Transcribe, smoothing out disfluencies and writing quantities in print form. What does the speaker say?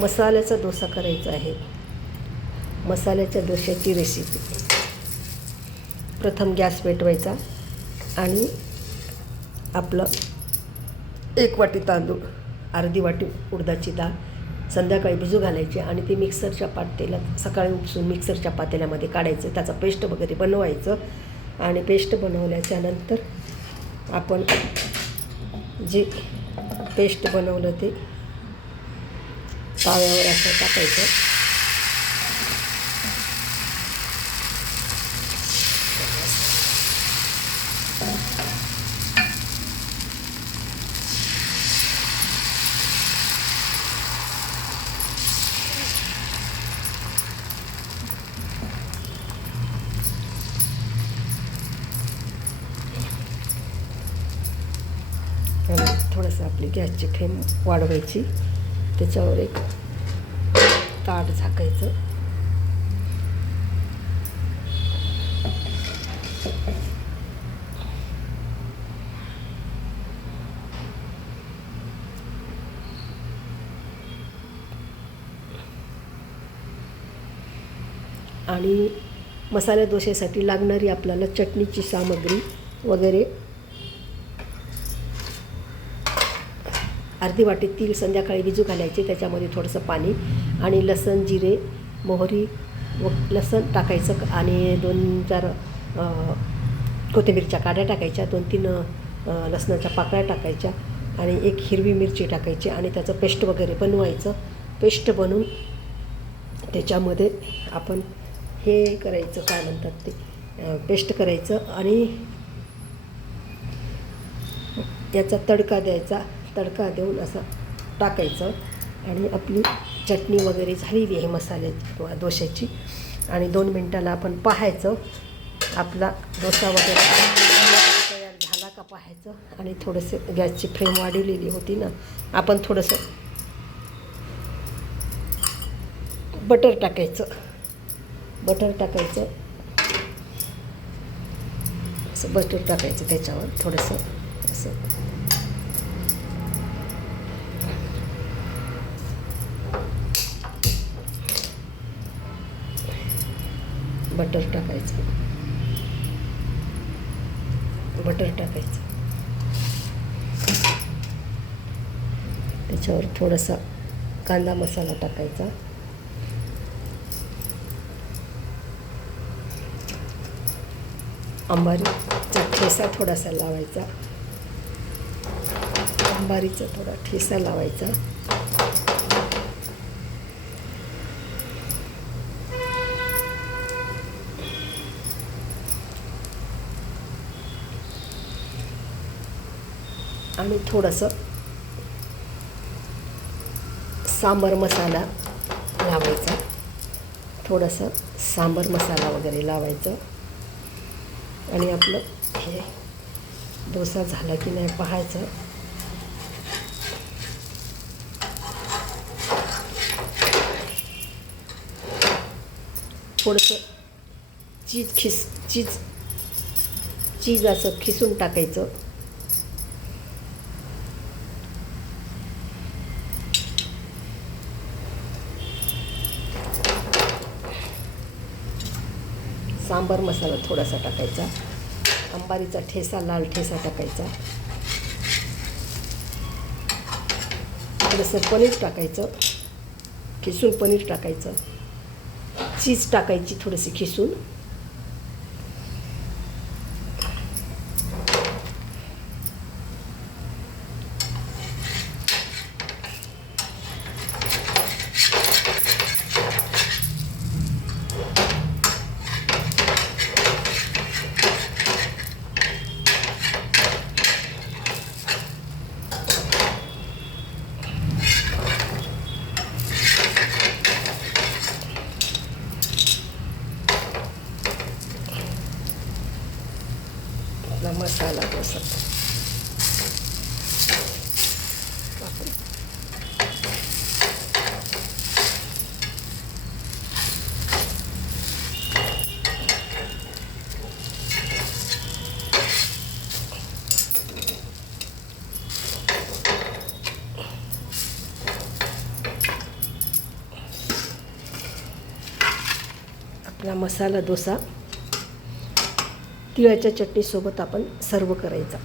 मसाल्याचा डोसा करायचा आहे. मसाल्याच्या डोश्याची रेसिपी. प्रथम गॅस पेटवायचा आणि आपलं 1 वाटी तांदूळ, अर्धी वाटी उडदाची डाळ संध्याकाळी भिजू घालायची आणि ते मिक्सरच्या पातेल्यात सकाळी उपसून मिक्सरच्या पातेल्यामध्ये काढायचं. त्याचा पेस्ट वगैरे बनवायचं आणि पेस्ट बनवल्याच्यानंतर आपण जे पेस्ट बनवलं ते ताव्यावर असं टाकायचं. थोडंसं आपली गॅसची फ्लेम वाढवायची. त्याच्यावर एक ताट झाकायचं. आणि मसाला डोश्यासाठी लागणारी आपल्याला चटणीची सामग्री वगैरे अर्धी वाटी तीळ संध्याकाळी भिजू घालायचे. त्याच्यामध्ये थोडंसं पाणी आणि लसण, जिरे, मोहरी व लसण टाकायचं आणि 2-4 कोथिंबीरच्या काड्या टाकायच्या, 2-3 लसणाच्या पाकळ्या टाकायच्या आणि 1 हिरवी मिरची टाकायची आणि त्याचं पेस्ट वगैरे बनवायचं. पेस्ट बनवून त्याच्यामध्ये आपण हे करायचं, काय म्हणतात ते, पेस्ट करायचं आणि याचा तडका द्यायचा. तडका देऊन असं टाकायचं आणि आपली चटणी वगैरे झालेली आहे मसाल्याची किंवा डोश्याची. आणि 2 मिनटाला आपण पाहायचं आपला डोसा वगैरे तयार झाला का पाहायचं. आणि थोडंसं गॅसची फ्लेम वाढवलेली होती ना, आपण थोडंसं बटर टाकायचं. असं बटर टाकायचं त्याच्यावर थोडंसं असं. बटर टाकायचं. त्याच्यावर थोडासा कांदा मसाला टाकायचा. अंबारीचा ठेसा थोडासा लावायचा. अंबारीचा थोडा ठेसा लावायचा. आणि थोडंसं सांबार मसाला लावायचा. थोडंसं सांबार मसाला वगैरे लावायचं आणि आपलं हे डोसा झाला की नाही पाहायचं. थोडंसं चीज असं खिसून टाकायचं. सांबार मसाला थोडासा टाकायचा. अंबारीचा ठेसा, लाल ठेसा टाकायचा. थोडंसं पनीर टाकायचं, खिसून पनीर टाकायचं. चीज टाकायची थोडीशी खिसून. मसाला डोसा हा मसाला डोसा तिळाच्या चटणीसोबत आपण सर्व करायचा.